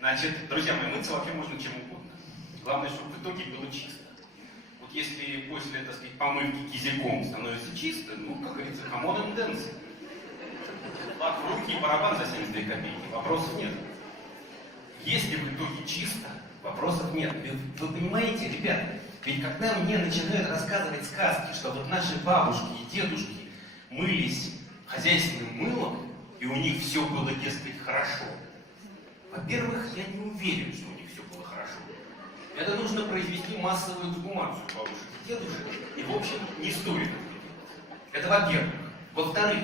Значит, друзья мои, мыться вообще можно чем угодно. Главное, чтобы в итоге было чисто. Вот если после, так сказать, помывки кизиком становится чисто, ну, как говорится, come on and dance. Флаг в руки и барабан за 72 копейки. Вопросов нет. Если в итоге чисто, вопросов нет. Вы понимаете, ребят, ведь когда мне начинают рассказывать сказки, что вот наши бабушки и дедушки мылись хозяйственным мылом, и у них все было, дескать, хорошо. Во-первых, я не уверен, что у них все было хорошо. Это нужно произвести массовую эксгумацию бабушек и дедушек, и, в общем, не стоит это делать. Это во-первых. Во-вторых,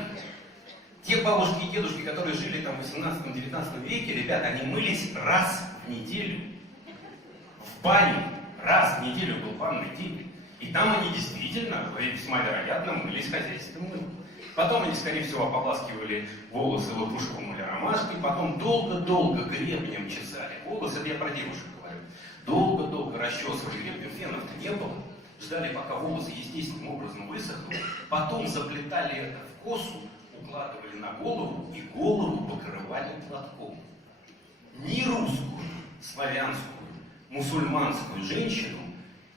те бабушки и дедушки, которые жили там в 18-19 веке, ребят, они мылись раз в неделю. В бане раз в неделю был банный день. И там они действительно, весьма вероятно, мылись хозяйственным мылом. Потом они, скорее всего, ополаскивали волосы лопушком или ромашкой, потом долго-долго гребнем чесали волосы, это я про девушек говорю. Долго-долго расчесывали гребнем, фенов-то не было. Ждали, пока волосы естественным образом высохнут. Потом заплетали это в косу, укладывали на голову и голову покрывали платком. Ни русскую, славянскую, мусульманскую женщину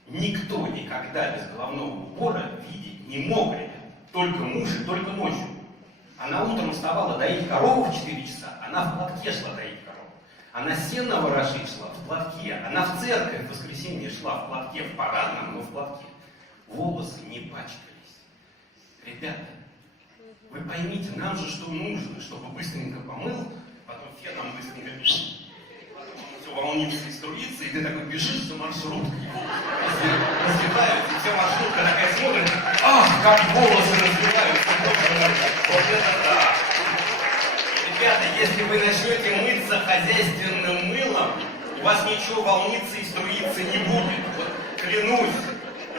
никто никогда без головного убора видеть не мог, ребят. Только муж и только ночью. Она утром вставала доить корову в 4 часа, она в платке шла доить корову. Она сено ворошить шла в платке, она в церковь в воскресенье шла в платке, в парадном, но в платке. Волосы не пачкались. Ребята, вы поймите, нам же что нужно, чтобы быстренько помыл, потом феном быстренько все волнится и струится, и ты такой бежишь за маршруткой, развиваются, и вся маршрутка такая смотрит, ах, как волосы развиваются, вот это да! Ребята, если вы начнете мыться хозяйственным мылом, у вас ничего волниться и струиться не будет, вот, клянусь,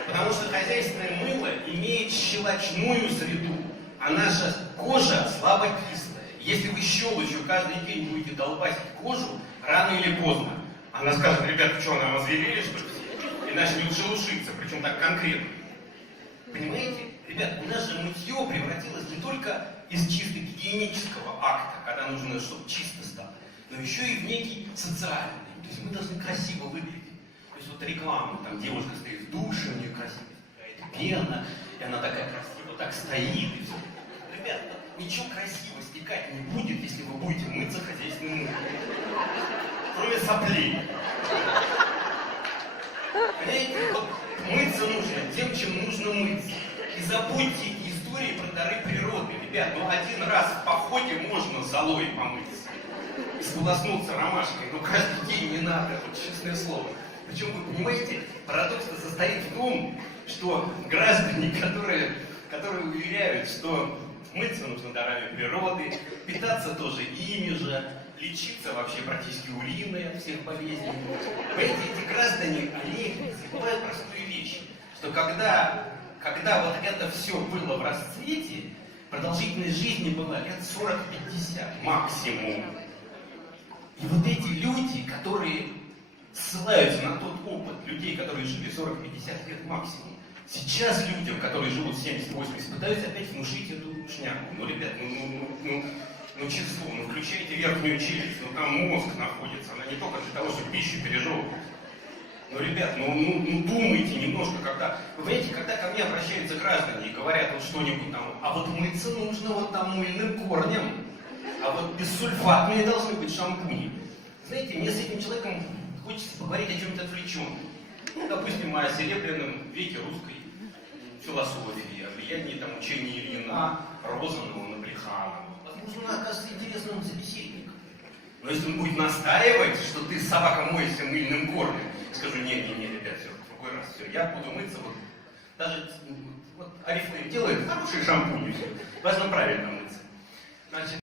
потому что хозяйственное мыло имеет щелочную среду, а наша кожа слабокислая. Если вы щелочью каждый день будете долбасить кожу, рано или поздно она скажет: ребята, что, она озверели, что ли? И начнет шелушиться, причем так конкретно. Понимаете? Ребят, у нас же мытье превратилось не только из чисто гигиенического акта, когда нужно, чтобы чисто стало, но еще и в некий социальный. То есть мы должны красиво выглядеть. То есть вот реклама, там девушка стоит в душе, у нее красивая какая-то пена, и она такая красиво так стоит, и все. Ребят, ничего красиво стекать не будет, если вы будете мыться хозяйственным мылом. Кроме соплей. Понимаете, вот мыться нужно тем, чем нужно мыться. И забудьте истории про дары природы. Ребят, ну один раз в походе можно золой помыться. И сполоснуться ромашкой, но каждый день не надо, вот честное слово. Причем, вы понимаете, парадокс состоит в том, что граждане, которые уверяют, что мыться нужно дарами природы, питаться тоже ими же, лечиться вообще практически уриной от всех болезней. Понимаете, эти граждане, они забывают простую вещь, что когда вот это все было в расцвете, продолжительность жизни была лет 40-50 максимум. И вот эти люди, которые ссылаются на тот опыт людей, которые жили 40-50 лет максимум, сейчас людям, которые живут 70-80, пытаются опять внушить эту шняпу. Ну, ребят, число, включайте верхнюю челюсть, там мозг находится, она не только для того, чтобы пищу пережевывать. Ребят, думайте немножко, вы понимаете, когда ко мне обращаются граждане и говорят вот что-нибудь там, а вот мыться нужно вот там мыльным корнем, а вот бессульфатные должны быть шампуни. Знаете, мне с этим человеком хочется поговорить о чем-то отвлеченном. Допустим, о серебряном веке русской философии, о влиянии там учения Ильина, Розанова на Плеханова. Возможно, он окажется интересным собеседником. Но если он будет настаивать, что ты, собака, моешься мыльным корнем, скажу: не, ребят, все, в другой раз, все, я буду мыться, вот, даже вот Арифлейм делает хороший шампунь, все, важно правильно мыться. Значит,